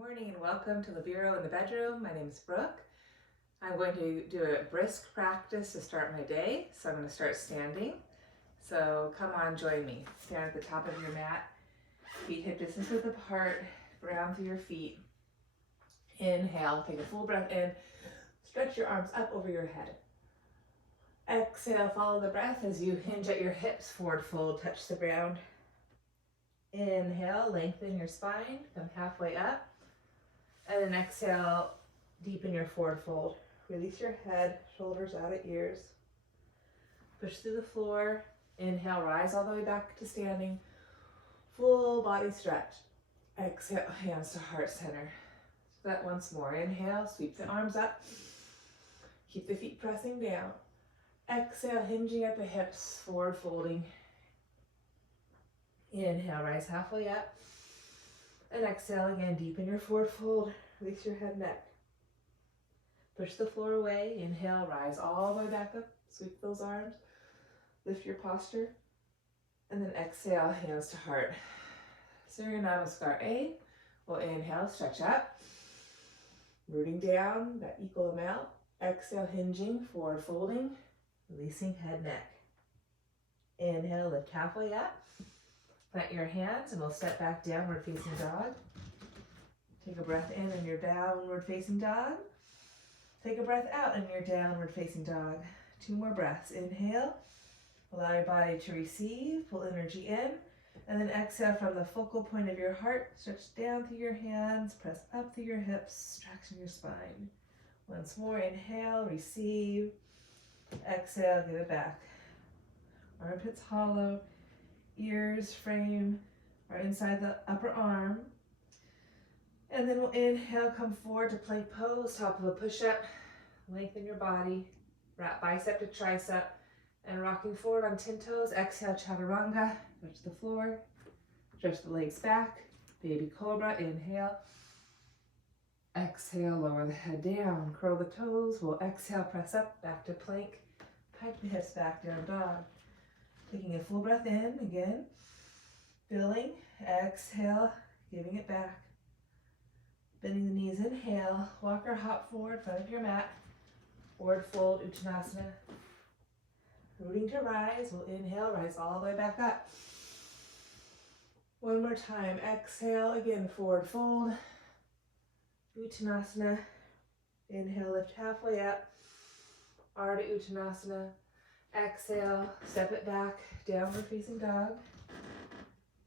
Morning and welcome to the Bureau in the Bedroom. My name is Brooke. I'm going to do a brisk practice to start my day. So I'm going to start standing. So come on, join me. Stand at the top of your mat, feet hip distance width apart, ground through your feet. Inhale, take a full breath in, stretch your arms up over your head. Exhale, follow the breath as you hinge at your hips, forward fold, touch the ground. Inhale, lengthen your spine, come halfway up. And then exhale, deepen your forward fold. Release your head, shoulders out at ears. Push through the floor. Inhale, rise all the way back to standing. Full body stretch. Exhale, hands to heart center. So that once more. Inhale, sweep the arms up. Keep the feet pressing down. Exhale, hinging at the hips, forward folding. Inhale, rise halfway up. And exhale again, deepen your forward fold, release your head, neck. Push the floor away, inhale, rise all the way back up, sweep those arms, lift your posture, and then exhale, hands to heart. Surya Namaskar A, we'll inhale, stretch up, rooting down, that equal amount. Exhale, hinging, forward folding, releasing head, neck. Inhale, lift halfway up. Plant your hands and we'll step back, downward facing dog. Take a breath in and your downward facing dog. Take a breath out and your downward facing dog. 2 more breaths. Inhale, allow your body to receive, pull energy in, and then exhale from the focal point of your heart. Stretch down through your hands, press up through your hips, stretching your spine. Once more, inhale, receive, exhale, give it back. Armpits hollow. Ears, frame, are inside the upper arm. And then we'll inhale, come forward to plank pose, top of a push-up. Lengthen your body, wrap bicep to tricep, and rocking forward on 10 toes. Exhale, chaturanga, touch the floor, stretch the legs back, baby cobra, inhale. Exhale, lower the head down, curl the toes. We'll exhale, press up, back to plank, pike the hips back, down dog. Taking a full breath in, again, filling, exhale, giving it back. Bending the knees, inhale, walk or hop forward, front of your mat, forward fold, Uttanasana. Rooting to rise, we'll inhale, rise all the way back up. One more time, exhale, again, forward fold, Uttanasana. Inhale, lift halfway up, Ardha Uttanasana. Exhale, step it back, downward facing dog.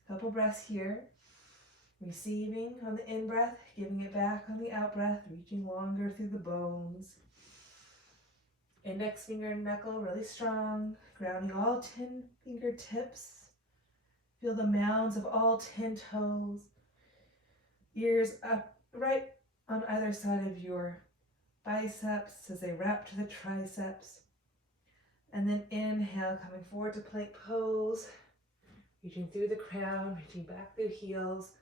Couple breaths here. Receiving on the in-breath, giving it back on the out-breath, reaching longer through the bones. Index finger and knuckle really strong, grounding all 10 fingertips. Feel the mounds of all 10 toes. Ears up right on either side of your biceps as they wrap to the triceps. And then inhale, coming forward to plank pose, reaching through the crown, reaching back through heels,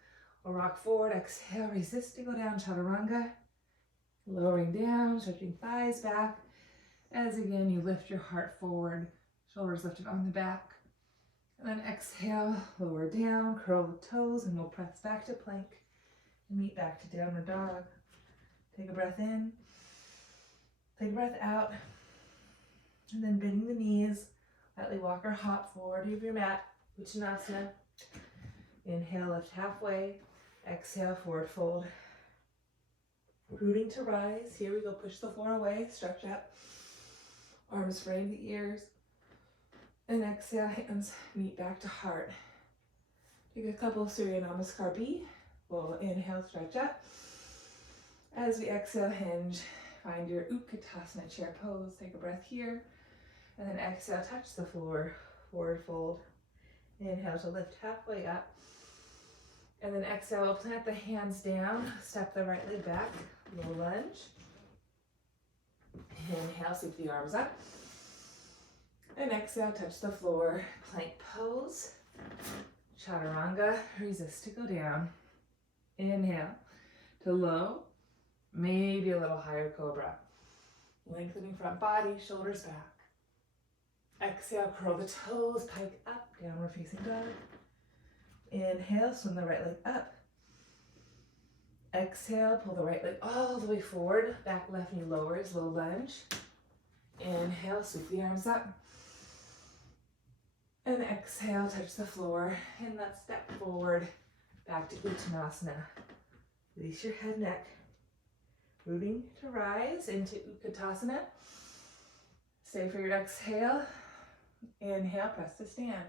or rock forward, exhale, resist to go down, chaturanga, lowering down, stretching thighs back, as again you lift your heart forward, shoulders lifted on the back, and then exhale, lower down, curl the toes, and we'll press back to plank, and meet back to downward dog. Take a breath in, take a breath out, and then bending the knees, lightly walk or hop forward of your mat, Uttanasana. Inhale, lift halfway. Exhale, forward fold. Rooting to rise. Here we go, push the floor away, stretch up. Arms frame the ears. And exhale, hands meet back to heart. Take a couple of Surya Namaskar B. We'll inhale, stretch up. As we exhale, hinge. Find your Utkatasana chair pose. Take a breath here. And then exhale, touch the floor, forward fold. Inhale to lift halfway up. And then exhale, we'll plant the hands down, step the right leg back, low lunge. Inhale, sweep the arms up. And exhale, touch the floor, plank pose. Chaturanga, resist to go down. Inhale to low, maybe a little higher cobra. Lengthening front body, shoulders back. Exhale, curl the toes, pike up, downward facing dog. Inhale, swing the right leg up. Exhale, pull the right leg all the way forward. Back left knee lowers, low lunge. Inhale, sweep the arms up. And exhale, touch the floor. And let's step forward, back to Uttanasana. Release your head, neck. Rooting to rise into Utkatasana. Stay for your exhale. Inhale, press to stand.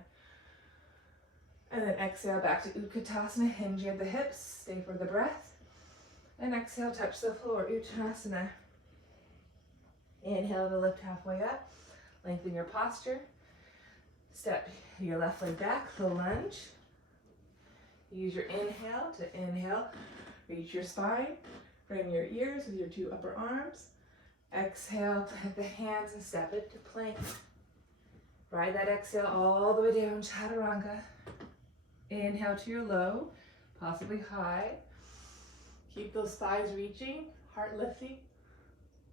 And then exhale back to Utkatasana, hinge at the hips. Stay for the breath. And exhale, touch the floor, Uttanasana. Inhale to lift halfway up. Lengthen your posture. Step your left leg back, low lunge. Use your inhale to inhale. Reach your spine. Frame your ears with your two upper arms. Exhale, plant the hands and step into plank. Ride that exhale all the way down, Chaturanga. Inhale to your low, possibly high. Keep those thighs reaching, heart lifting.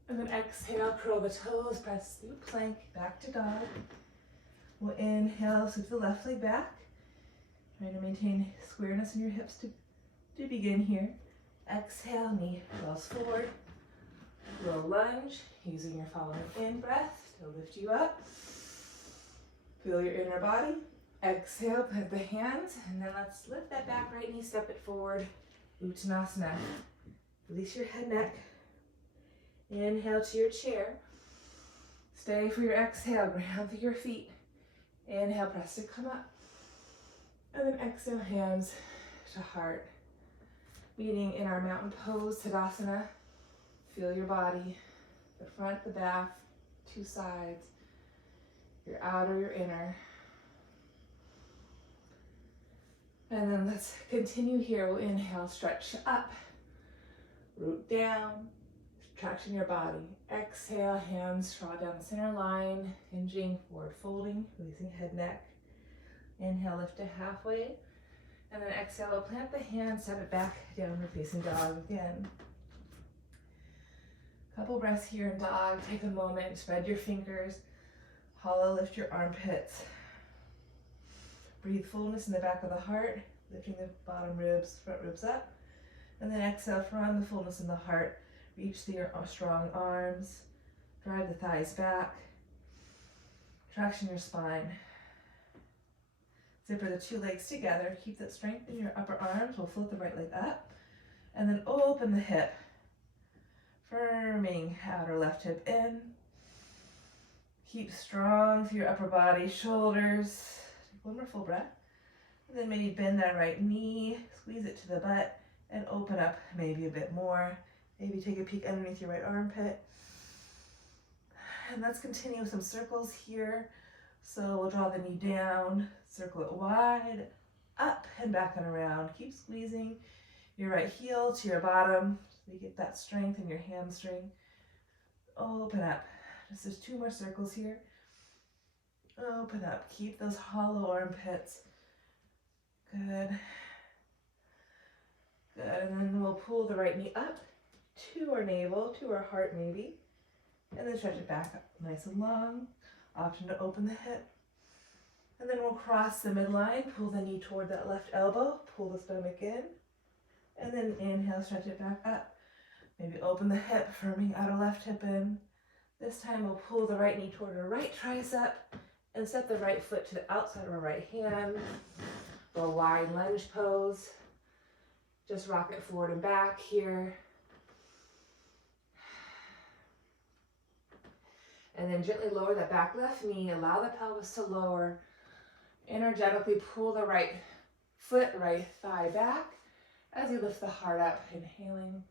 And then exhale, curl the toes, press through plank, back to dog. We'll inhale, sweep the left leg back. Try to maintain squareness in your hips to begin here. Exhale, knee draws forward. Low lunge, using your following in breath to lift you up. Feel your inner body. Exhale, plant the hands, and then let's lift that back right knee, step it forward. Uttanasana. Release your head, neck. Inhale to your chair. Stay for your exhale, ground through your feet. Inhale, press to come up. And then exhale, hands to heart. Meeting in our mountain pose, Tadasana. Feel your body, the front, the back, two sides, your outer, your inner. And then let's continue here. We'll inhale, stretch up, root down, traction your body. Exhale, hands draw down the center line, hinging, forward folding, releasing head, neck. Inhale, lift to halfway. And then exhale, we'll plant the hands, step it back, downward facing dog again. Couple breaths here in dog. Take a moment, spread your fingers, hollow lift your armpits. Breathe fullness in the back of the heart, lifting the bottom ribs, front ribs up. And then exhale from the fullness in the heart. Reach your strong arms, drive the thighs back, traction your spine. Zipper the two legs together, keep that strength in your upper arms. We'll float the right leg up, and then open the hip, firming outer left hip in. Keep strong through your upper body, shoulders. Take one more full breath, and then maybe bend that right knee, squeeze it to the butt, and open up maybe a bit more. Maybe take a peek underneath your right armpit. And let's continue with some circles here. So we'll draw the knee down, circle it wide, up and back and around. Keep squeezing your right heel to your bottom so you get that strength in your hamstring. Open up. Just two more circles here. Open up. Keep those hollow armpits. Good. Good. And then we'll pull the right knee up to our navel, to our heart maybe. And then stretch it back up nice and long. Option to open the hip. And then we'll cross the midline, pull the knee toward that left elbow, pull the stomach in. And then inhale, stretch it back up. Maybe open the hip, firming outer left hip in. This time we'll pull the right knee toward our right tricep and set the right foot to the outside of our right hand. A wide lunge pose. Just rock it forward and back here. And then gently lower that back left knee. Allow the pelvis to lower. Energetically pull the right foot, right thigh back as you lift the heart up, inhaling.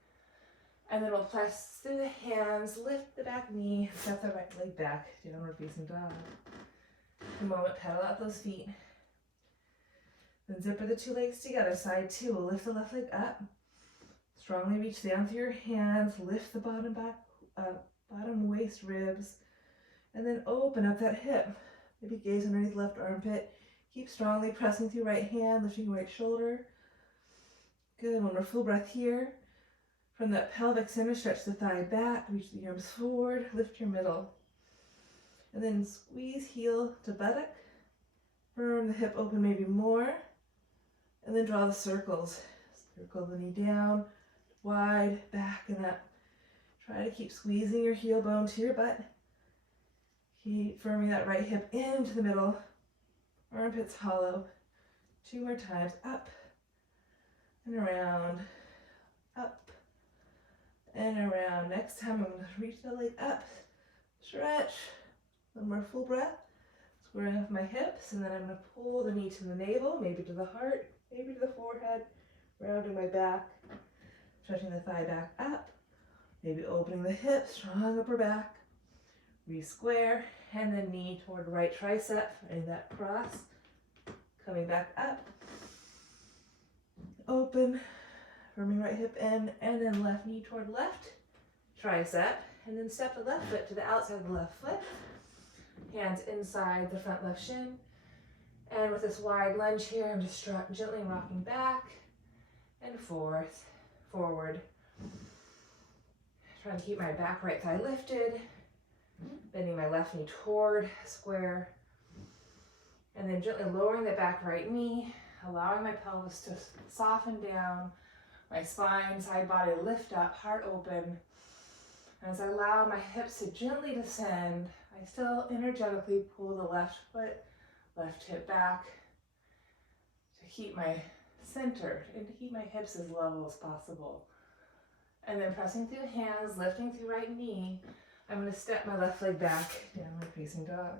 And then we'll press through the hands, lift the back knee, step the right leg back, downward facing dog. A moment, pedal out those feet. Then zipper the two legs together, side two. We'll lift the left leg up. Strongly reach down through your hands, lift the bottom back, bottom waist ribs, and then open up that hip. Maybe gaze underneath left armpit. Keep strongly pressing through right hand, lifting right shoulder. Good, one more full breath here. From that pelvic center, stretch the thigh back, reach the arms forward, lift your middle. And then squeeze heel to buttock. Firm the hip open maybe more. And then draw the circles. Circle the knee down, wide back and up. Try to keep squeezing your heel bone to your butt. Keep firming that right hip into the middle. Armpits hollow. 2 more times. Up and around. Up and around. Next time I'm going to reach the leg up. Stretch. 1 more full breath. Squaring off my hips, and then I'm going to pull the knee to the navel, maybe to the heart, maybe to the forehead, rounding my back, stretching the thigh back up, maybe opening the hips, strong upper back, re-square, and then knee toward right tricep, and that cross, coming back up, open, firming right hip in, and then left knee toward left tricep, and then step the left foot to the outside of the left foot, hands inside the front left shin, and with this wide lunge here, I'm just gently rocking back and forth, forward. Trying to keep my back right thigh lifted, bending my left knee toward square, and then gently lowering the back right knee, allowing my pelvis to soften down, my spine, side body lift up, heart open. As I allow my hips to gently descend, I still energetically pull the left foot, left hip back to keep my center and to keep my hips as level as possible. And then pressing through hands, lifting through right knee, I'm going to step my left leg back, downward facing dog.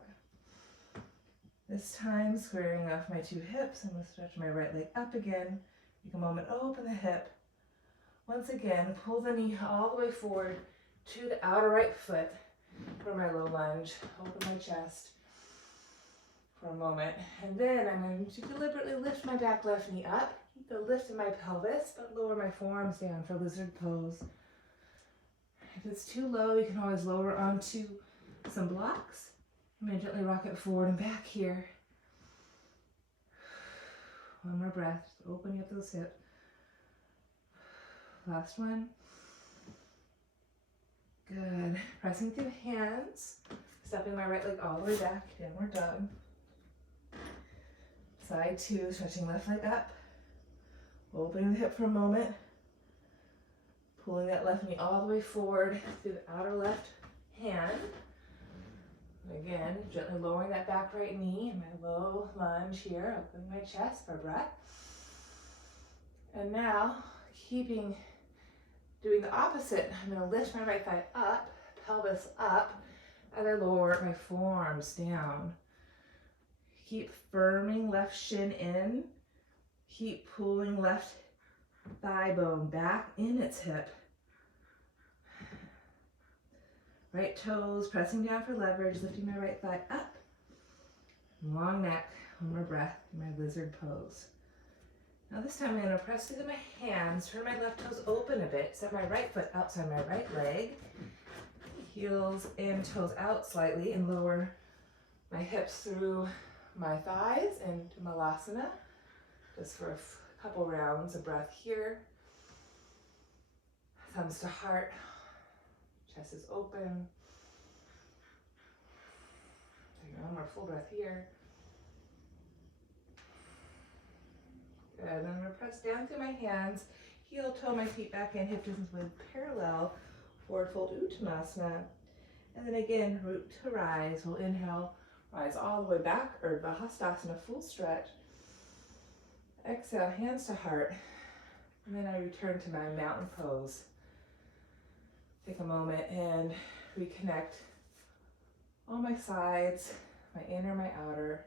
This time, squaring off my 2 hips, I'm going to stretch my right leg up again. Take a moment, open the hip. Once again, pull the knee all the way forward to the outer right foot for my low lunge. Open my chest for a moment. And then I'm going to deliberately lift my back left knee up. Keep the lift in my pelvis, but lower my forearms down for lizard pose. If it's too low, you can always lower onto some blocks. I'm going to gently rock it forward and back here. 1 more breath, just opening up those hips. Last one. Good. Pressing through hands, stepping my right leg all the way back, downward dog. Side 2, stretching left leg up. Opening the hip for a moment. Pulling that left knee all the way forward through the outer left hand. Again, gently lowering that back right knee in my low lunge here, opening my chest for breath. And now, doing the opposite, I'm going to lift my right thigh up, pelvis up, as I lower my forearms down. Keep firming left shin in. Keep pulling left thigh bone back in its hip. Right toes pressing down for leverage, lifting my right thigh up. Long neck, 1 more breath in my lizard pose. Now this time I'm going to press through my hands, turn my left toes open a bit, step my right foot outside my right leg, heels and toes out slightly, and lower my hips through my thighs into Malasana, just for a couple rounds of breath here. Thumbs to heart, chest is open. Take 1 more full breath here. Good, and I'm going to press down through my hands, heel toe my feet back in, hip distance width parallel, forward fold Uttanasana. And then again, root to rise. We'll inhale, rise all the way back, or Bahastasana, full stretch. Exhale, hands to heart. And then I return to my mountain pose. Take a moment and reconnect all my sides, my inner, my outer,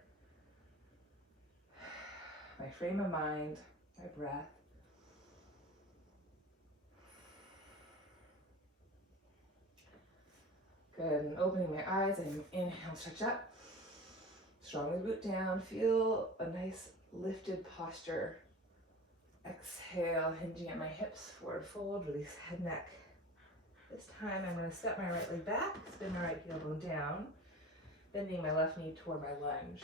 my frame of mind, my breath. Good, and opening my eyes, and inhale, stretch up. Strongly root down, feel a nice lifted posture. Exhale, hinging at my hips, forward fold, release head, neck. This time I'm going to step my right leg back, spin my right heel bone down, bending my left knee toward my lunge.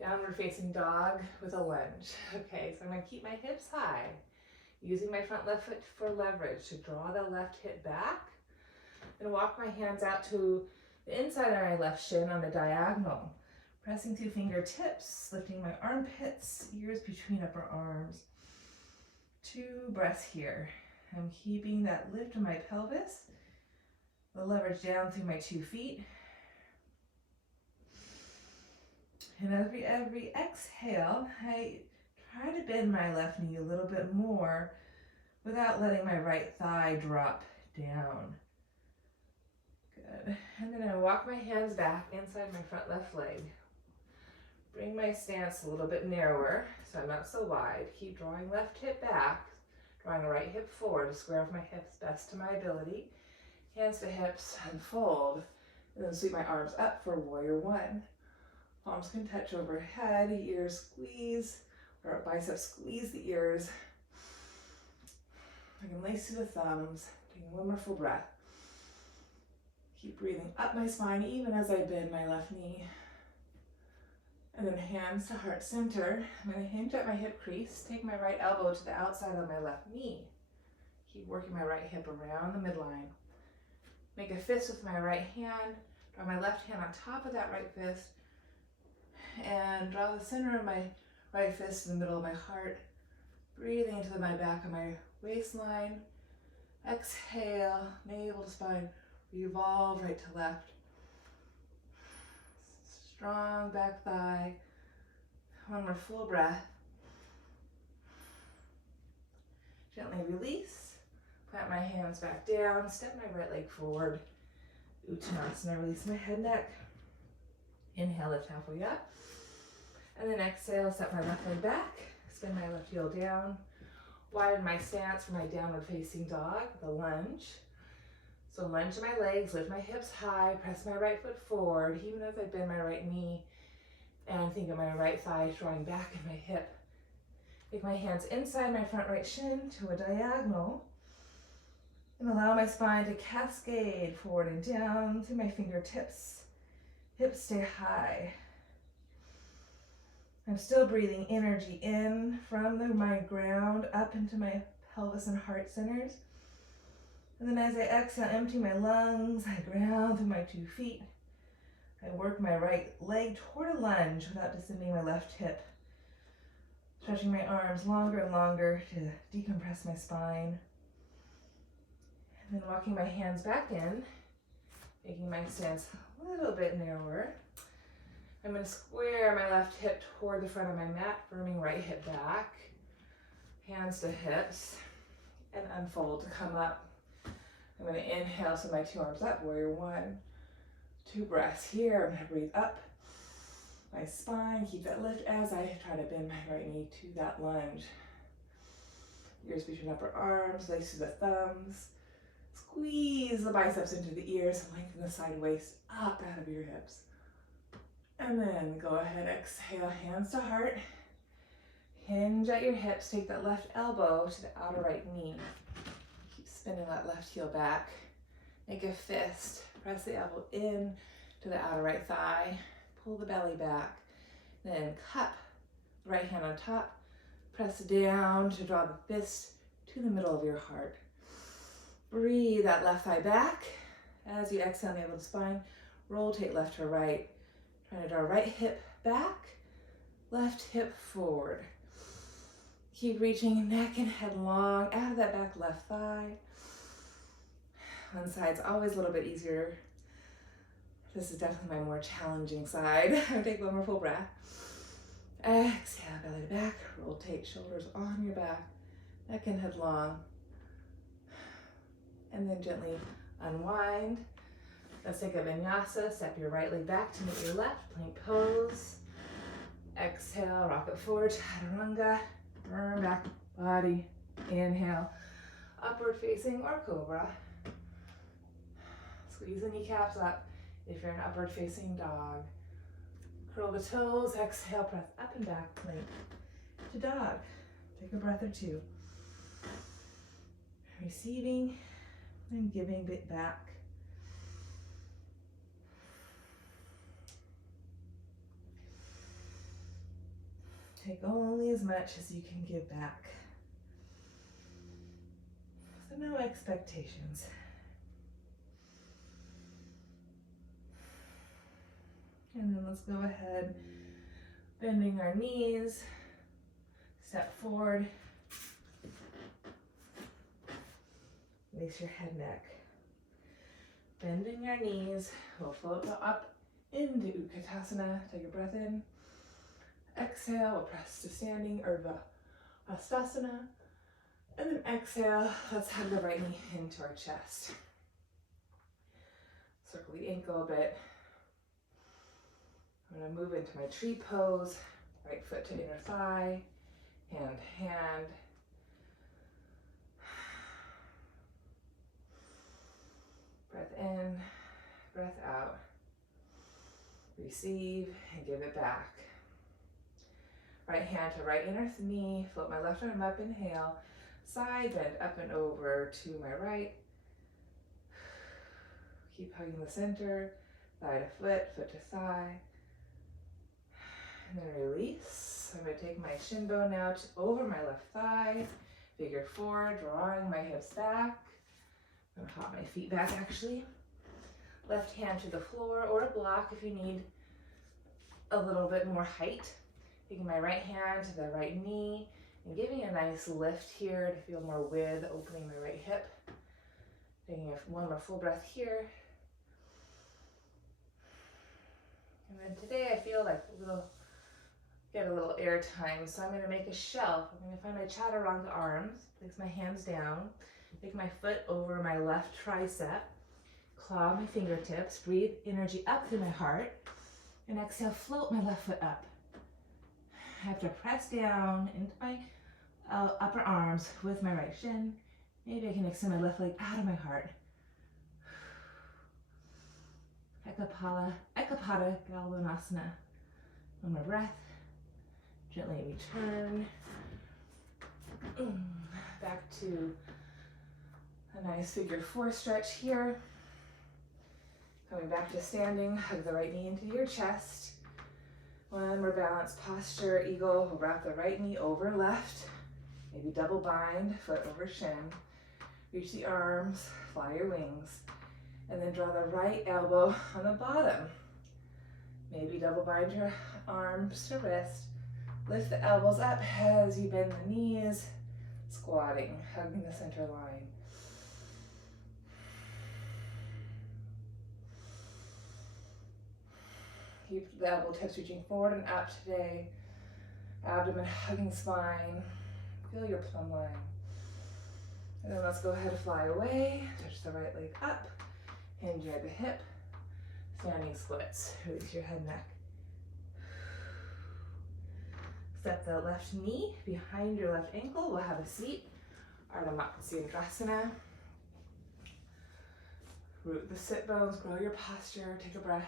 Downward facing dog with a lunge. Okay, so I'm going to keep my hips high, using my front left foot for leverage to draw the left hip back, and walk my hands out to the inside of my left shin on the diagonal. Pressing through fingertips, lifting my armpits, ears between upper arms. 2 breaths here. I'm keeping that lift in my pelvis, the leverage down through my 2 feet. And every exhale, I try to bend my left knee a little bit more without letting my right thigh drop down. Good. And then I walk my hands back inside my front left leg. Bring my stance a little bit narrower so I'm not so wide. Keep drawing left hip back, drawing right hip forward to square off my hips best to my ability. Hands to hips, unfold, and then sweep my arms up for warrior one. Palms can touch overhead, ears squeeze, or biceps squeeze the ears. I can lace through the thumbs, taking one more full breath. Keep breathing up my spine even as I bend my left knee. And then hands to heart center. I'm going to hinge at my hip crease, take my right elbow to the outside of my left knee. Keep working my right hip around the midline. Make a fist with my right hand, draw my left hand on top of that right fist, and draw the center of my right fist in the middle of my heart, breathing into my back of my waistline. Exhale, navel to spine, revolve right to left. Strong back thigh. One more full breath. Gently release. Plant my hands back down. Step my right leg forward. Uttanasana. Release my head, neck. Inhale, lift halfway up. And then exhale, step my left leg back. Spin my left heel down. Widen my stance for my downward facing dog, the lunge. So lunge to my legs, lift my hips high, press my right foot forward, even as I bend my right knee, and think of my right thigh drawing back in my hip. Take my hands inside my front right shin to a diagonal, and allow my spine to cascade forward and down through my fingertips. Hips stay high. I'm still breathing energy in from my ground up into my pelvis and heart centers. And then as I exhale, empty my lungs, I ground through my 2 feet. I work my right leg toward a lunge without descending my left hip. Stretching my arms longer and longer to decompress my spine. And then walking my hands back in, making my stance a little bit narrower. I'm going to square my left hip toward the front of my mat, firming right hip back. Hands to hips, and unfold to come up. I'm going to inhale, so my 2 arms up, warrior one. 2 breaths here. I'm going to breathe up my spine, keep that lift as I try to bend my right knee to that lunge. Ears between upper arms, lace through the thumbs. Squeeze the biceps into the ears, lengthen the side waist up out of your hips. And then go ahead, exhale, hands to heart. Hinge at your hips, take that left elbow to the outer right knee. Spinning that left heel back. Make a fist. Press the elbow in to the outer right thigh. Pull the belly back. Then cup the right hand on top. Press down to draw the fist to the middle of your heart. Breathe that left thigh back. As you exhale, navel to spine. Rotate left to right. Trying to draw right hip back. Left hip forward. Keep reaching neck and head long out of that back left thigh. One side's always a little bit easier. This is definitely my more challenging side. Take one more full breath. Exhale, belly to back. Rotate shoulders on your back. Neck and head long. And then gently unwind. Let's take a vinyasa. Step your right leg back to meet your left. Plank pose. Exhale, rock it forward. Chaturanga. Burn back body. Inhale. Upward facing or cobra. Squeeze the kneecaps up if you're an upward facing dog. Curl the toes, exhale, press up and back, plank to dog. Take a breath or two. Receiving and giving it back. Take only as much as you can give back. So no expectations. And then let's go ahead, bending our knees, step forward. Release your head, neck. Bending your knees. We'll float up into Utkatasana. Take a breath in. Exhale, we'll press to standing, Hastasana. And then exhale, let's hug the right knee into our chest. Circle the ankle a bit. I'm going to move into my tree pose. Right foot to inner thigh, hand to hand. Breath in, breath out. Receive and give it back. Right hand to right inner knee, float my left arm up, inhale. Side bend up and over to my right. Keep hugging the center, thigh to foot, foot to thigh. And then release. I'm going to take my shin bone now over my left thigh. Figure four, drawing my hips back. I'm going to hop my feet back actually. Left hand to the floor or a block if you need a little bit more height. Taking my right hand to the right knee and giving a nice lift here to feel more width, opening my right hip. Taking one more full breath here. And then today I feel like get a little air time, so I'm going to make a shelf. I'm going to find my chaturanga arms, place my hands down, take my foot over my left tricep, claw my fingertips, breathe energy up through my heart, and exhale, float my left foot up. I have to press down into my upper arms with my right shin. Maybe I can extend my left leg out of my heart. Ekapada Galvanasana. One more breath. Gently return. Back to a nice figure four stretch here. Coming back to standing, hug the right knee into your chest. One more balanced posture, eagle. We'll wrap the right knee over left. Maybe double bind, foot over shin. Reach the arms, fly your wings. And then draw the right elbow on the bottom. Maybe double bind your arms to wrist. Lift the elbows up as you bend the knees. Squatting, hugging the center line. Keep the elbow tips reaching forward and up today. Abdomen hugging spine. Feel your plumb line. And then let's go ahead and fly away. Touch the right leg up. Hinge at the hip. Standing splits. Release your head, neck. Step the left knee behind your left ankle. We'll have a seat. Ardha Matsyendrasana. Root the sit bones. Grow your posture. Take a breath.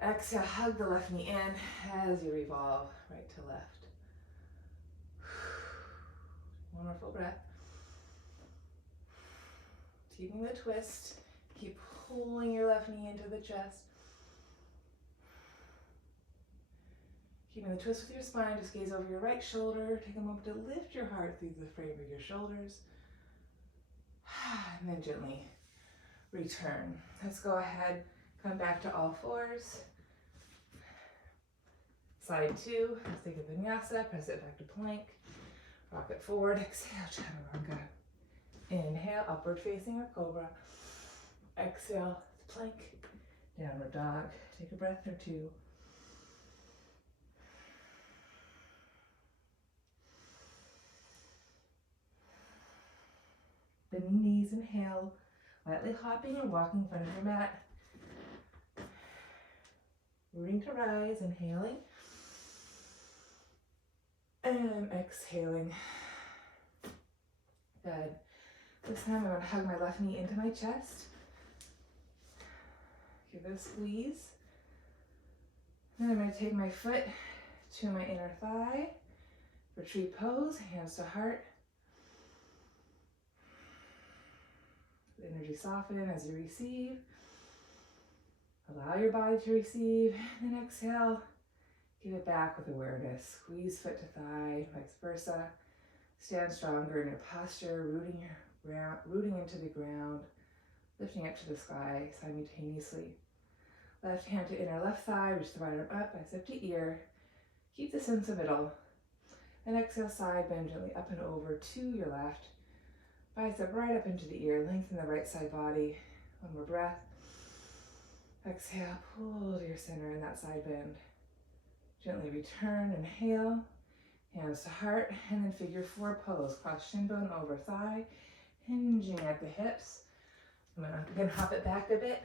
Exhale, hug the left knee in as you revolve right to left. One more full breath. Keeping the twist. Keep pulling your left knee into the chest. Keeping the twist with your spine, just gaze over your right shoulder. Take a moment to lift your heart through the frame of your shoulders. And then gently return. Let's go ahead, come back to all fours. Side two, let's take a vinyasa, press it back to plank. Rock it forward, exhale, chaturanga. Inhale, upward facing or cobra. Exhale, plank, downward dog. Take a breath or two. Bending knees, inhale. Lightly hopping and walking in front of your mat. Rooting to rise, inhaling. And exhaling. Good. This time I'm going to hug my left knee into my chest. Give it a squeeze. Then I'm going to take my foot to my inner thigh. Retreat pose, hands to heart. The energy soften as you receive. Allow your body to receive. And then exhale. Give it back with awareness. Squeeze foot to thigh, vice versa. Stand stronger in your posture, rooting into the ground, lifting up to the sky simultaneously. Left hand to inner left thigh, reach the right arm up, bicep to ear. Keep the sense of middle. And exhale, side bend gently up and over to your left. bicep right up into the ear. Lengthen the right side body. One more breath. Exhale, pull to your center in that side bend. Gently return, inhale, hands to heart, and then figure four pose. Cross shin bone over thigh, hinging at the hips. I'm gonna hop it back a bit.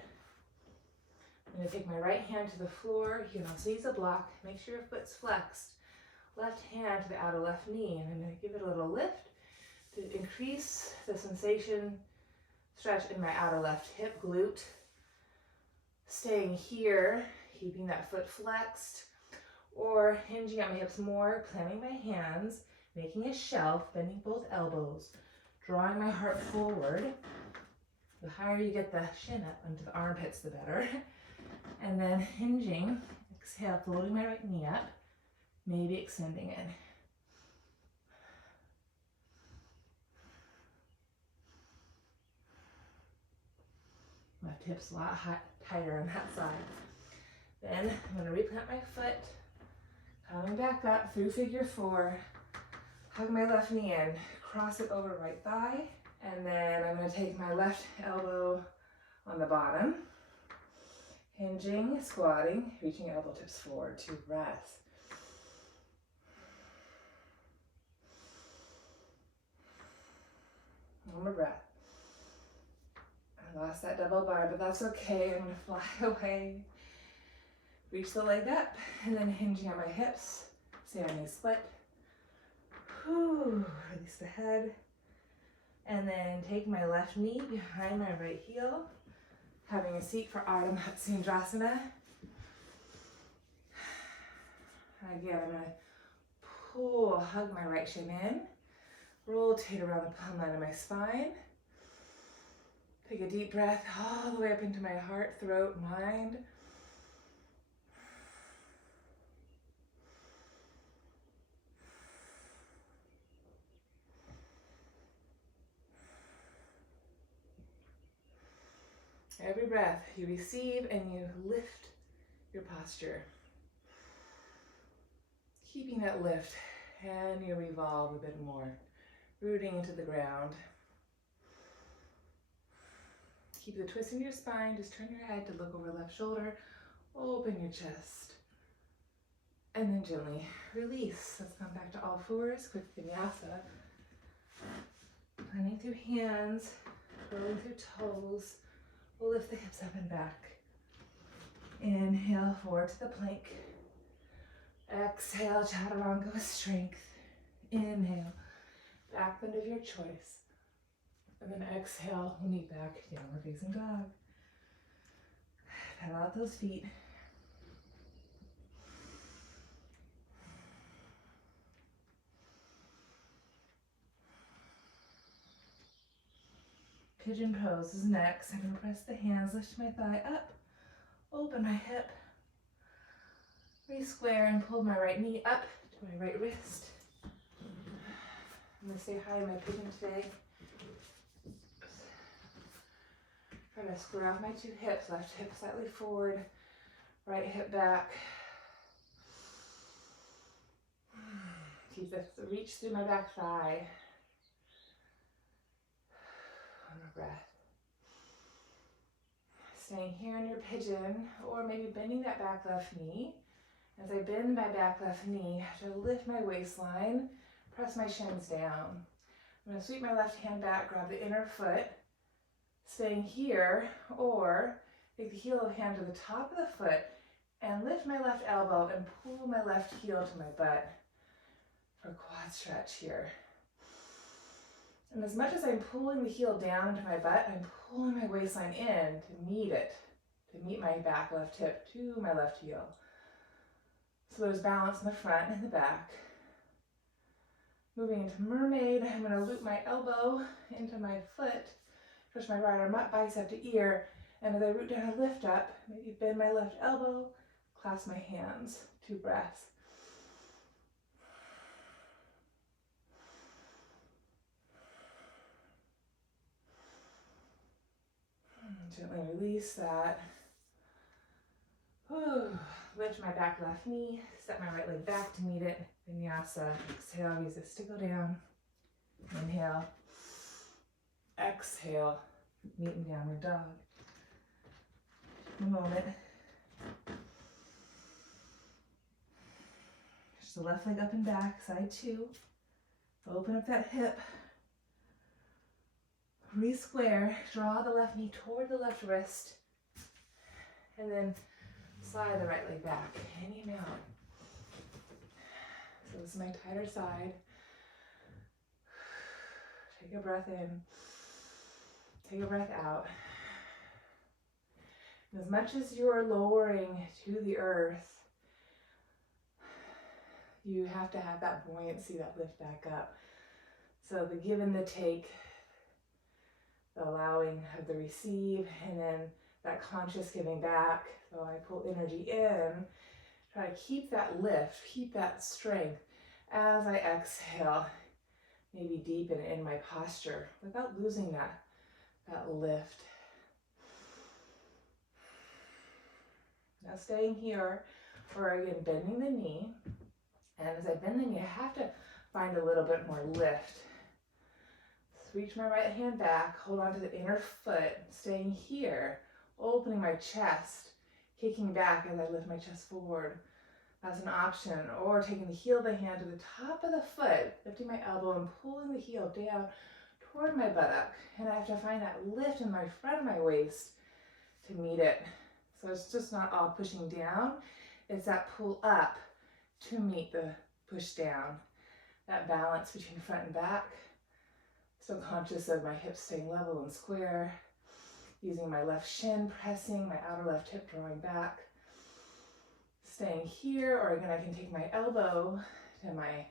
I'm gonna take my right hand to the floor. You can also use a block. Make sure your foot's flexed. Left hand to the outer left knee, and I'm gonna give it a little lift to increase the sensation, stretch in my outer left hip, glute. Staying here, keeping that foot flexed, or hinging at my hips more, planting my hands, making a shelf, bending both elbows, drawing my heart forward. The higher you get the shin up into the armpits, the better. And then hinging, exhale, floating my right knee up, maybe extending in. Left hip's a lot tighter on that side. Then I'm going to replant my foot, coming back up through figure four, hug my left knee in, cross it over right thigh, and then I'm going to take my left elbow on the bottom, hinging, squatting, reaching elbow tips forward, 2 breaths. One more breath. I lost that double bar, but that's okay. I'm gonna fly away. Reach the leg up, and then hinging on my hips. Stay on knee split. Whew, release the head. And then take my left knee behind my right heel. Having a seat for Ardha Matsyendrasana. Again, I'm gonna pull, hug my right shin in. Rotate around the plumb line of my spine. Take a deep breath all the way up into my heart, throat, mind. Every breath you receive and you lift your posture. Keeping that lift, and you revolve a bit more, rooting into the ground. Keep the twist in your spine. Just turn your head to look over left shoulder. Open your chest. And then gently release. Let's come back to all fours. Quick vinyasa. Planting through hands, curling through toes. We'll lift the hips up and back. Inhale, forward to the plank. Exhale, chaturanga with strength. Inhale, back bend of your choice. And then exhale, knee back, downward facing dog. Pedal out those feet. Pigeon pose is next. I'm going to press the hands, lift my thigh up, open my hip, re-square and pull my right knee up to my right wrist. I'm going to stay high in my pigeon today. Try to square off my 2 hips, left hip slightly forward, right hip back. Keep the reach through my back thigh. One more breath. Staying here in your pigeon, or maybe bending that back left knee. As I bend my back left knee, I have to lift my waistline, press my shins down. I'm going to sweep my left hand back, grab the inner foot, staying here, or take the heel of hand to the top of the foot and lift my left elbow and pull my left heel to my butt for a quad stretch here. And as much as I'm pulling the heel down into my butt, I'm pulling my waistline in to meet it, to meet my back left hip to my left heel. So there's balance in the front and the back. Moving into mermaid, I'm going to loop my elbow into my foot, push my right arm up, bicep to ear, and as I root down and lift up, maybe bend my left elbow, clasp my hands, 2 breaths. Gently release that. Whew. Lift my back left knee, step my right leg back to meet it. Vinyasa. Exhale, use this to go down. Inhale. Exhale, meet in downward dog. A moment. Just the left leg up and back, side 2. Open up that hip. Re-square, draw the left knee toward the left wrist, and then slide the right leg back, any amount. So this is my tighter side. Take a breath in, take a breath out. And as much as you're lowering to the earth, you have to have that buoyancy, that lift back up. So the give and the take, the allowing of the receive, and then that conscious giving back. So I pull energy in, try to keep that lift, keep that strength as I exhale, maybe deepen in my posture without losing that lift. Now staying here, or again, bending the knee. And as I bend the knee, I have to find a little bit more lift. Reach my right hand back, hold on to the inner foot, staying here, opening my chest, kicking back as I lift my chest forward. That's an option. Or taking the heel of the hand to the top of the foot, lifting my elbow and pulling the heel down toward my buttock. And I have to find that lift in my front of my waist to meet it. So it's just not all pushing down, it's that pull up to meet the push down. That balance between front and back. So conscious of my hips staying level and square, using my left shin, pressing my outer left hip, drawing back. Staying here, or again, I can take my elbow to my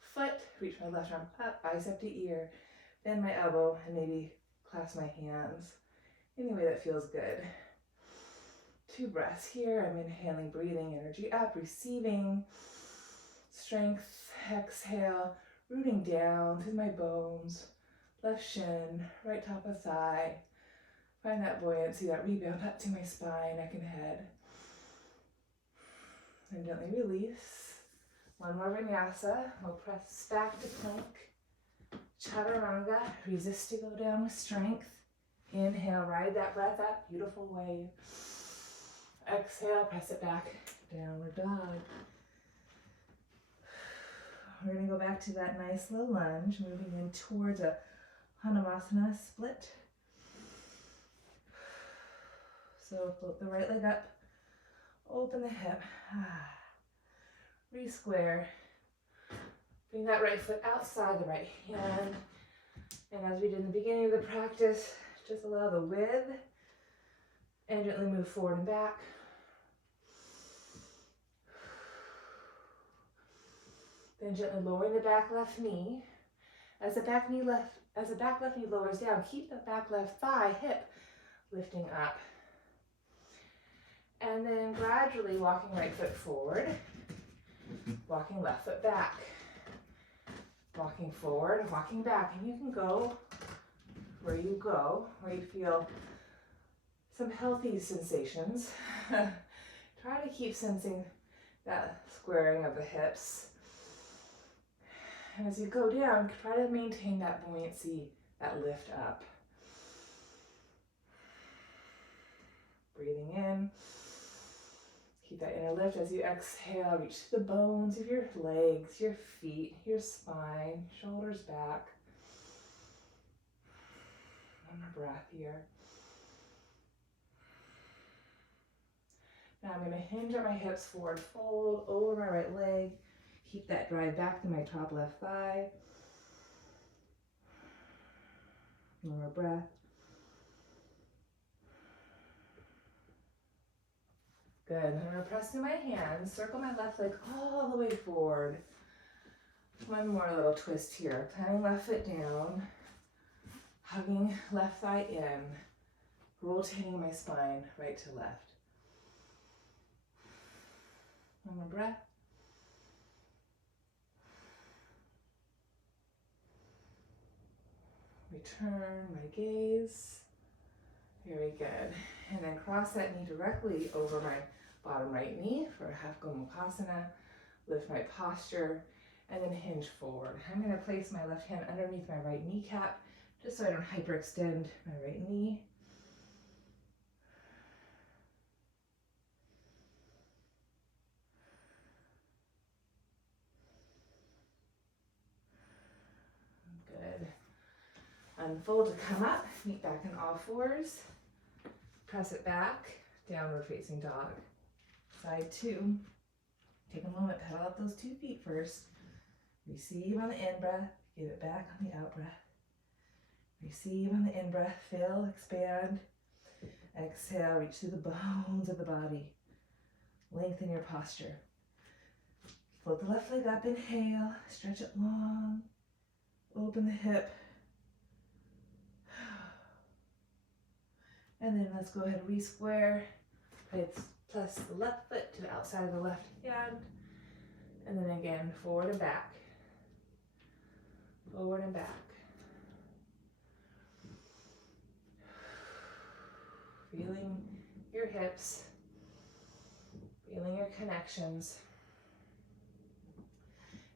foot, reach my left arm up, bicep to ear, bend my elbow, and maybe clasp my hands. Any way that feels good. 2 breaths here. I'm inhaling, breathing, energy up, receiving, strength, exhale, rooting down through my bones. Left shin, right top of thigh. Find that buoyancy, that rebound up to my spine, neck and head. And gently release. One more vinyasa. We'll press back to plank. Chaturanga. Resist to go down with strength. Inhale, ride that breath up. Beautiful wave. Exhale, press it back. Downward dog. We're going to go back to that nice low lunge, moving in towards a Hanumasana split. So float the right leg up, open the hip, re-square. Bring that right foot outside the right hand. And as we did in the beginning of the practice, just allow the width and gently move forward and back. Then gently lowering the back left knee. As the back left knee lowers down, keep the back left thigh, hip lifting up. And then gradually walking right foot forward, walking left foot back. Walking forward, walking back. And you can go where you feel some healthy sensations. Try to keep sensing that squaring of the hips. And as you go down, try to maintain that buoyancy, that lift up. Breathing in. Keep that inner lift as you exhale. Reach to the bones of your legs, your feet, your spine, shoulders back. One more breath here. Now I'm going to hinge at my hips forward, fold over my right leg. Keep that drive back to my top left thigh. One more breath. Good. I'm going to press through my hands, circle my left leg all the way forward. One more little twist here. Planting left foot down, hugging left thigh in, rotating my spine right to left. One more breath. Return my gaze. Very good. And then cross that knee directly over my bottom right knee for a half Gomukhasana. Lift my posture and then hinge forward. I'm going to place my left hand underneath my right kneecap, just so I don't hyperextend my right knee. Good. Unfold to come up, meet back in all fours. Press it back, downward facing dog. Side two. Take a moment, pedal out those 2 feet first. Receive on the in-breath, give it back on the out-breath. Receive on the in-breath, fill, expand. Exhale, reach through the bones of the body. Lengthen your posture. Float the left leg up, inhale, stretch it long. Open the hip. And then let's go ahead and re-square. Plus the left foot to the outside of the left hand. And then again, forward and back. Forward and back. Feeling your hips. Feeling your connections.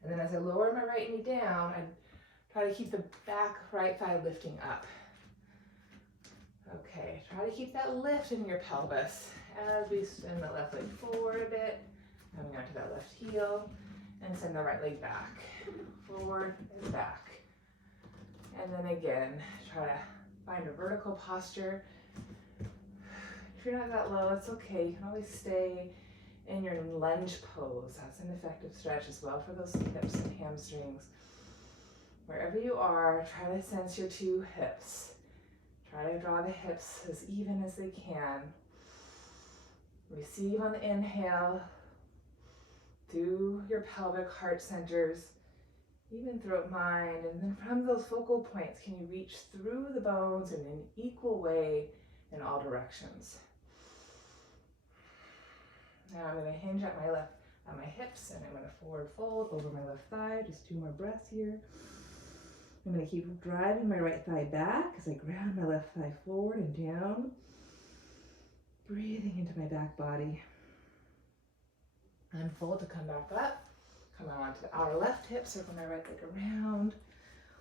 And then as I lower my right knee down, I try to keep the back right thigh lifting up. Okay, try to keep that lift in your pelvis as we send the left leg forward a bit, coming onto that left heel, and send the right leg back, forward and back. And then again, try to find a vertical posture. If you're not that low, it's okay. You can always stay in your lunge pose. That's an effective stretch as well for those hips and hamstrings. Wherever you are, try to sense your 2 hips. Try to draw the hips as even as they can. Receive on the inhale through your pelvic heart centers, even throat mind, and then from those focal points, can you reach through the bones in an equal way in all directions. Now I'm going to hinge at my hips, and I'm going to forward fold over my left thigh. Just 2 more breaths here. I'm going to keep driving my right thigh back as I ground my left thigh forward and down. Breathing into my back body. Unfold to come back up. Come on to the outer left hip, circle my right leg around.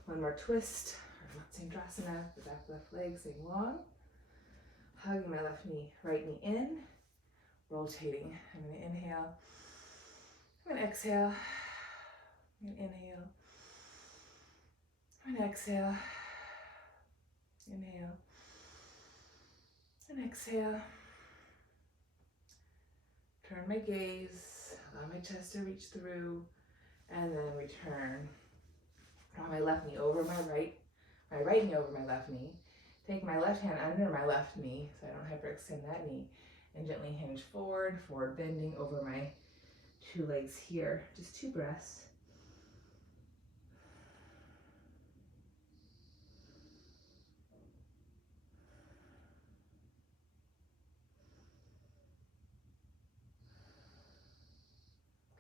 1 more twist, or Matsyendrasana, the back left leg staying long. Hugging my right knee in. Rotating. I'm going to inhale. I'm going to exhale. I'm going to inhale. And exhale, inhale, and exhale. Turn my gaze, allow my chest to reach through, and then return. Draw my left knee over my right knee over my left knee. Take my left hand under my left knee, so I don't hyperextend that knee, and gently hinge forward bending over my 2 legs here. Just 2 breaths.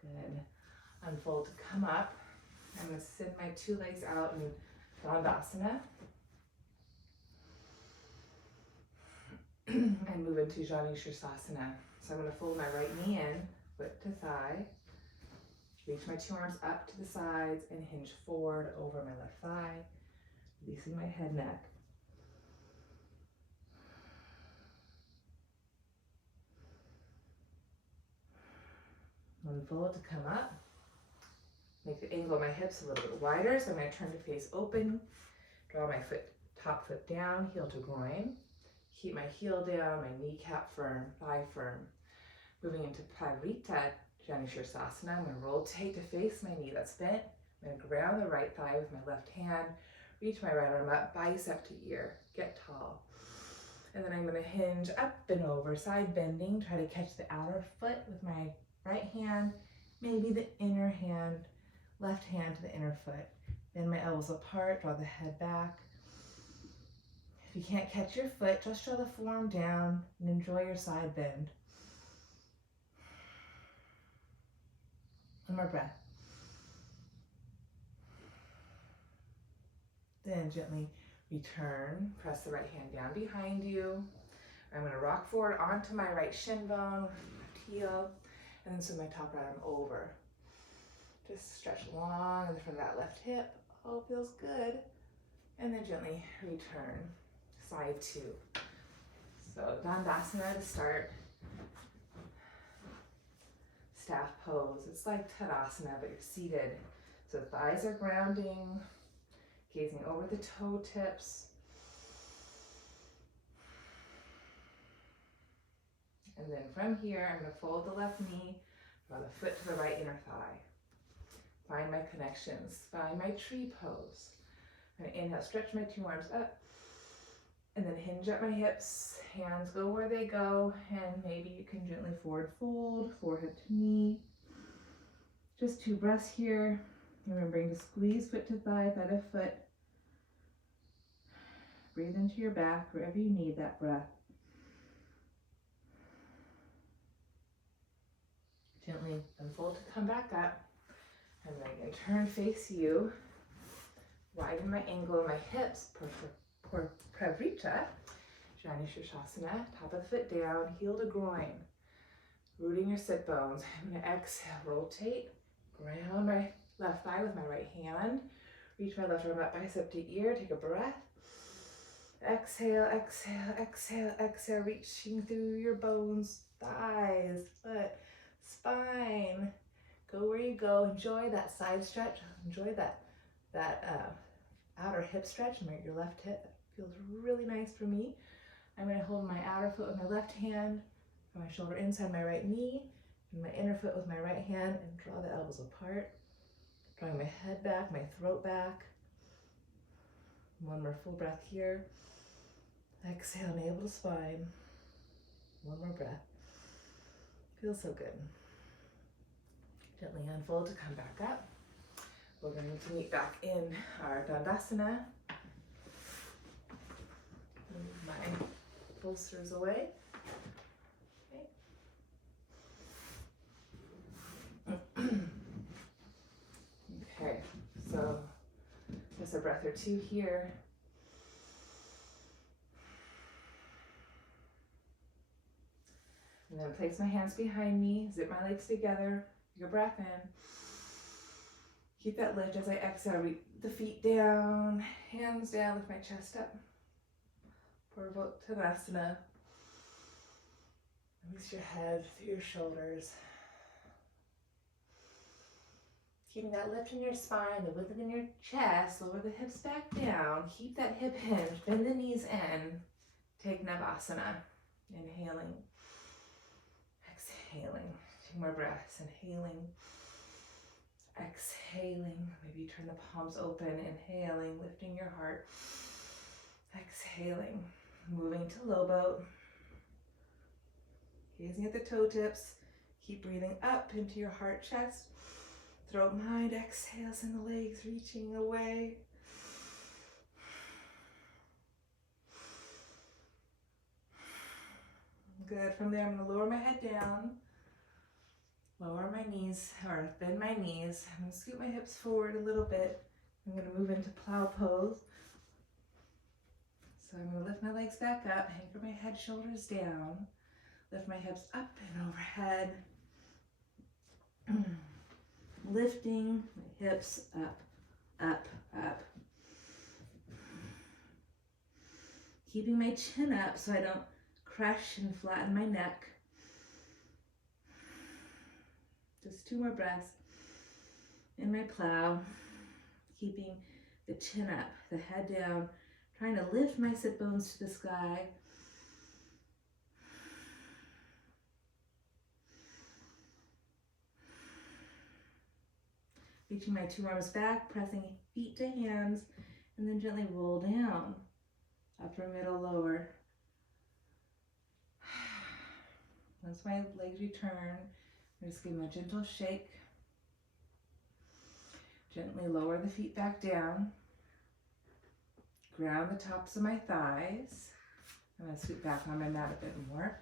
Good. Unfold to come up. I'm going to send my 2 legs out in Dandasana. And move into Jani Shirsasana. So I'm going to fold my right knee in, foot to thigh. Reach my 2 arms up to the sides and hinge forward over my left thigh, releasing my head, neck. Unfold to come up. Make the angle of my hips a little bit wider, so I'm going to turn to face open. Draw my top foot down, heel to groin. Keep my heel down, my kneecap firm, thigh firm. Moving into Parita Jani Shirsasana. I'm going to rotate to face my knee that's bent. I'm going to ground the right thigh with my left hand. Reach my right arm up, bicep to ear. Get tall. And then I'm going to hinge up and over, side bending. Try to catch the outer foot with my right hand, maybe the inner hand, left hand to the inner foot. Bend my elbows apart, draw the head back. If you can't catch your foot, just draw the forearm down and enjoy your side bend. 1 more breath. Then gently return, press the right hand down behind you. I'm going to rock forward onto my right shin bone, left heel, and then swing my top right arm over. Just stretch long in the front of that left hip. Oh, feels good. And then gently return, side two. So Dandasana to start. Staff pose. It's like Tadasana, but you're seated. So thighs are grounding, gazing over the toe tips. And then from here, I'm going to fold the left knee, draw the foot to the right inner thigh. Find my connections. Find my tree pose. I'm going to inhale, stretch my two arms up, and then hinge at my hips. Hands go where they go, and maybe you can gently forward fold, forehead to knee. Just 2 breaths here. Remembering to squeeze foot to thigh, thigh to foot. Breathe into your back wherever you need that breath. Gently unfold to come back up. And then I'm going to turn face you. Widen my angle of my hips. Pravrita. Jani Shirshasana. Top of the foot down. Heel to groin. Rooting your sit bones. I'm going to exhale. Rotate. Ground my left thigh with my right hand. Reach my left arm up, bicep to ear. Take a breath. Exhale, exhale, exhale, exhale. Reaching through your bones, thighs, foot, spine. Go where you go. Enjoy that side stretch. Enjoy that outer hip stretch. Your left hip. That feels really nice for me. I'm going to hold my outer foot with my left hand, my shoulder inside my right knee, and my inner foot with my right hand, and draw the elbows apart. Drawing my head back, my throat back. One more full breath here. Exhale, navel to spine. One more breath. Feels so good. Gently unfold to come back up. We're going to meet back in our Dandasana. Move my bolsters away. Okay, so just a breath or two here. And then place my hands behind me, zip my legs together, take a breath in. Keep that lift as I exhale, reach the feet down, hands down, lift my chest up. Purva Tadasana. Release your head through your shoulders. Keeping that lift in your spine, the width in your chest, lower the hips back down. Keep that hip hinge, bend the knees in. Take Navasana. Inhaling, exhaling. 2 more breaths. Inhaling, exhaling. Maybe turn the palms open. Inhaling, lifting your heart. Exhaling, moving to low boat. Gazing at the toe tips. Keep breathing up into your heart, chest. Throat, mind, exhale, send the legs reaching away. Good. From there, I'm going to lower my head down. Lower my knees, or bend my knees. I'm going to scoot my hips forward a little bit. I'm going to move into plow pose. So I'm going to lift my legs back up, anchor my head, shoulders down. Lift my hips up and overhead. Lifting my hips up, up, up. Keeping my chin up so I don't crush and flatten my neck. Just 2 more breaths. In my plow, keeping the chin up, the head down, trying to lift my sit bones to the sky. Reaching my 2 arms back, pressing feet to hands, and then gently roll down. Upper, middle, lower. Once my legs return, I'm just giving a gentle shake. Gently lower the feet back down. Ground the tops of my thighs. I'm going to scoot back on my mat a bit more.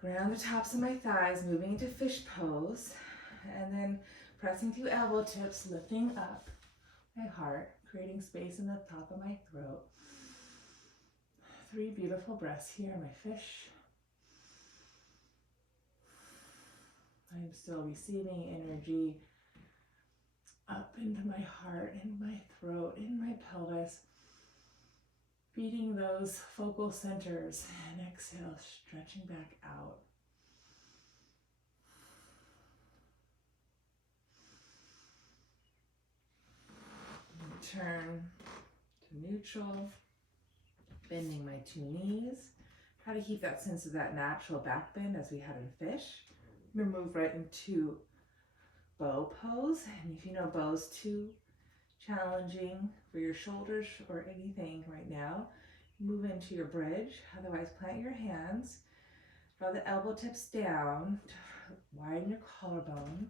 Ground the tops of my thighs, moving into fish pose. And then pressing through elbow tips, lifting up my heart, creating space in the top of my throat. 3 beautiful breaths here, my fish. I'm still receiving energy up into my heart, in my throat, in my pelvis. Feeding those focal centers. And exhale, stretching back out. Return to neutral. Bending my two knees. Try to keep that sense of that natural back bend as we had in fish. I'm going to move right into bow pose. And if you know bow's too challenging for your shoulders or anything right now, move into your bridge. Otherwise, plant your hands. Draw the elbow tips down. Widen your collarbone.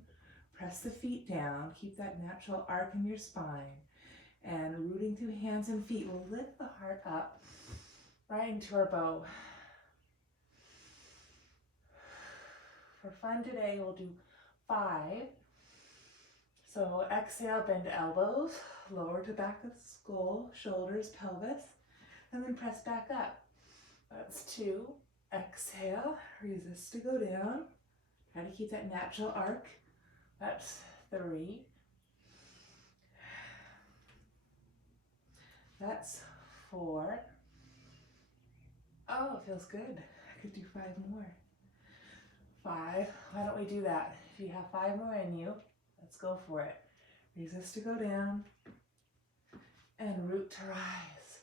Press the feet down. Keep that natural arc in your spine. And rooting through hands and feet will lift the heart up right into our bow. For fun today, we'll do 5. So exhale, bend elbows, lower to back of the skull, shoulders, pelvis, and then press back up. That's 2. Exhale, resist to go down. Try to keep that natural arc. That's 3. That's 4. Oh, it feels good. I could do 5 more. 5. Why don't we do that? If you have 5 more in you, let's go for it. Resist to go down and root to rise.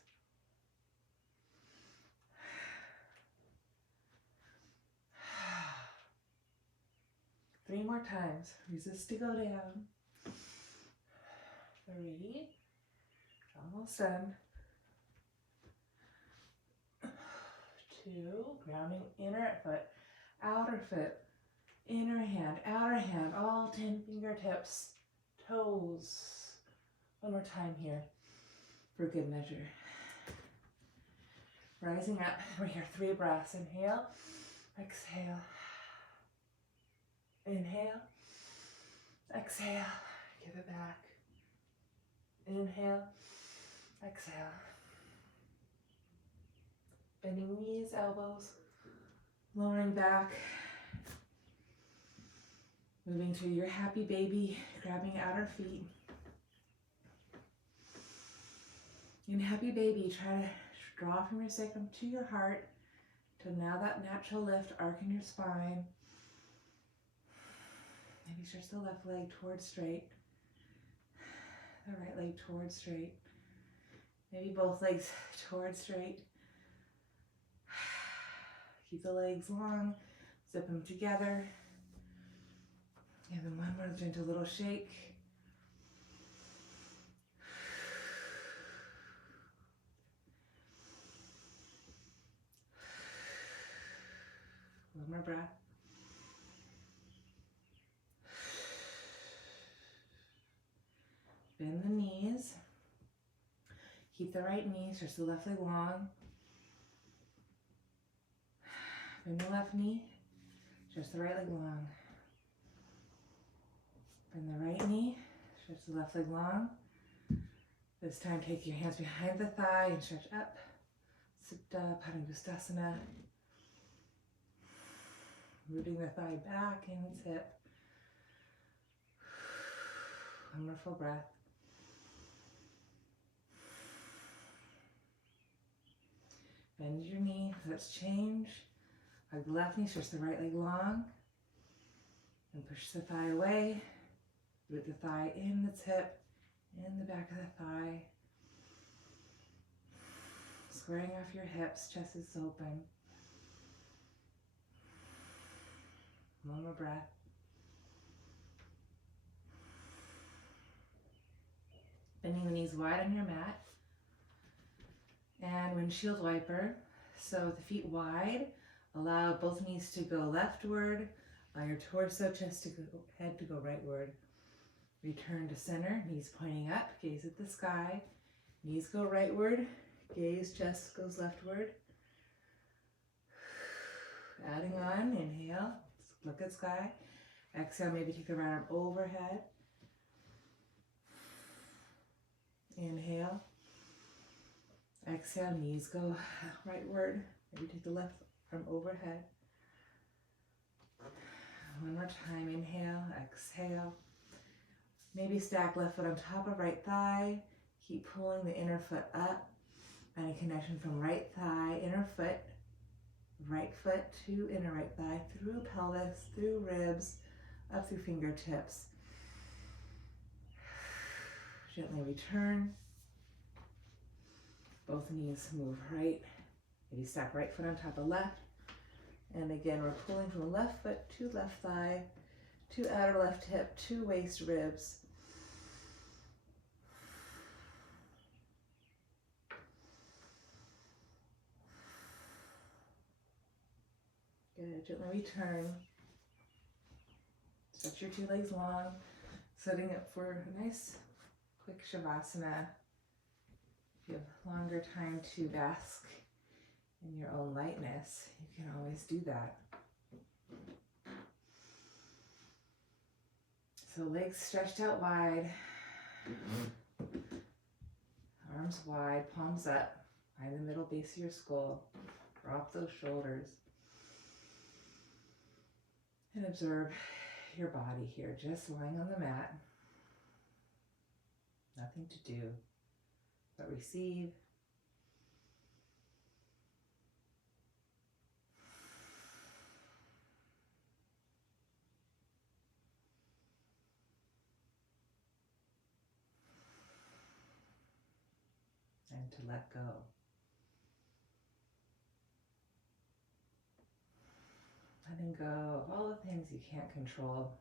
Three more times. Resist to go down. 3. Almost done. 2. Grounding inner foot, outer foot, inner hand, outer hand, all 10 fingertips, toes. One more time here for good measure. Rising up, we're here 3 breaths. Inhale, exhale, inhale, exhale, give it back. Inhale, exhale. Bending knees, elbows, lowering back. Moving to your happy baby, grabbing outer feet. In happy baby, try to draw from your sacrum to your heart to now that natural lift, arc in your spine. Maybe stretch the left leg towards straight, the right leg towards straight. Maybe both legs towards straight. Keep the legs long, zip them together. And then one more gentle little shake. One more breath. Bend the knees. Keep the right knee, stretch the left leg long. Bend the left knee, stretch the right leg long. Bend the right knee, stretch the left leg long. This time take your hands behind the thigh and stretch up. Supta Padangustasana. Rooting the thigh back in its hip. One more full breath. Bend your knee, let's change. Hug the left knee, stretch the right leg long. And push the thigh away. Root the thigh in its hip, in the back of the thigh. Squaring off your hips, chest is open. One more breath. Bending the knees wide on your mat. And windshield wiper. So with the feet wide, allow both knees to go leftward. Allow your torso, chest to go, head to go rightward. Return to center, knees pointing up, gaze at the sky. Knees go rightward, gaze, chest goes leftward. Adding on, inhale, look at sky. Exhale, maybe take the right arm overhead. Inhale. Exhale, knees go rightward. Maybe take the left arm overhead. One more time, inhale, exhale. Maybe stack left foot on top of right thigh. Keep pulling the inner foot up. Find a connection from right thigh, inner foot, right foot to inner right thigh, through pelvis, through ribs, up through fingertips. Gently return. Both knees move right. Maybe stack right foot on top of left. And again, we're pulling from left foot to left thigh, to outer left hip, to waist ribs. Good, gently return. Stretch your two legs long, setting up for a nice quick Savasana. If you have longer time to bask in your own lightness, you can always do that. So legs stretched out wide, arms wide, palms up, find the middle base of your skull, drop those shoulders, and observe your body here, just lying on the mat. Nothing to do but receive. And to let go. Letting go of all the things you can't control.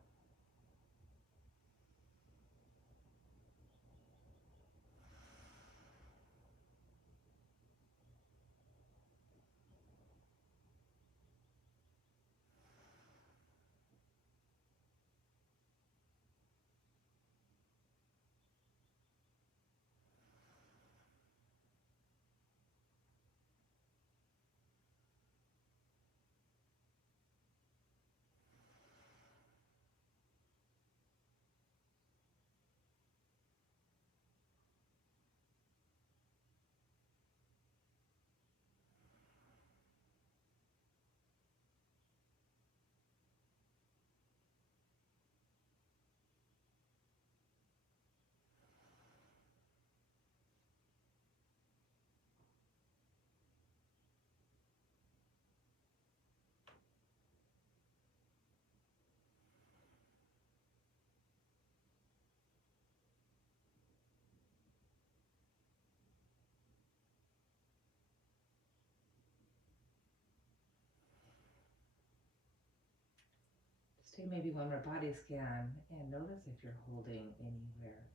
Just take maybe one more body scan and notice if you're holding anywhere.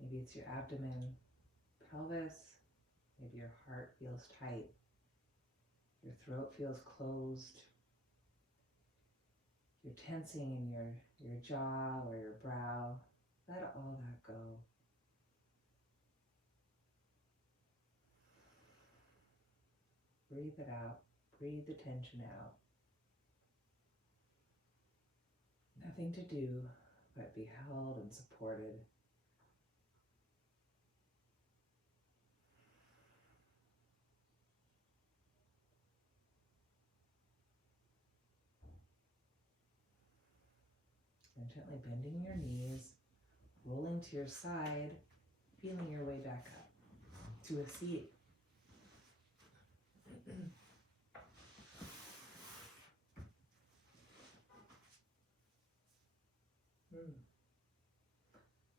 Maybe it's your abdomen, pelvis, maybe your heart feels tight, your throat feels closed, you're tensing in your jaw or your brow. Let all that go. Breathe it out. Breathe the tension out. Nothing to do but be held and supported. And gently bending your knees, rolling to your side, feeling your way back up to a seat.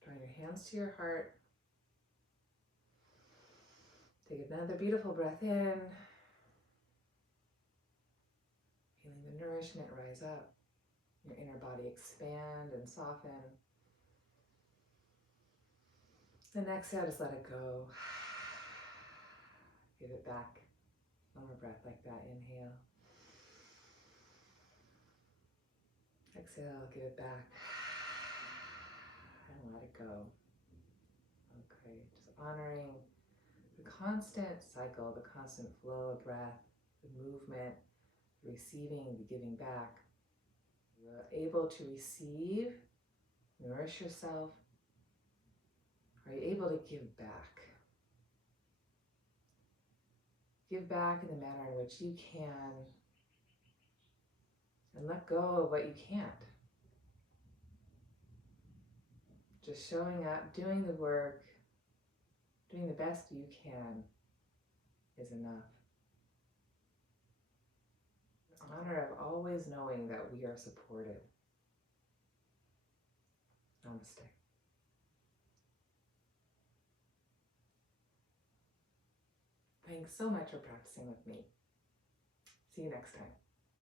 Draw your hands to your heart. Take another beautiful breath in. Feeling the nourishment rise up. Your inner body expand and soften. Then exhale, just let it go. Give it back. One more breath like that. Inhale. Exhale, give it back. And let it go. Okay, just honoring the constant cycle, the constant flow of breath, the movement, the receiving, the giving back. You're able to receive, nourish yourself. Are you able to give back? Give back in the manner in which you can, and let go of what you can't. Just showing up, doing the work, doing the best you can is enough. Honor of always knowing that we are supported. Namaste. Thanks so much for practicing with me. See you next time.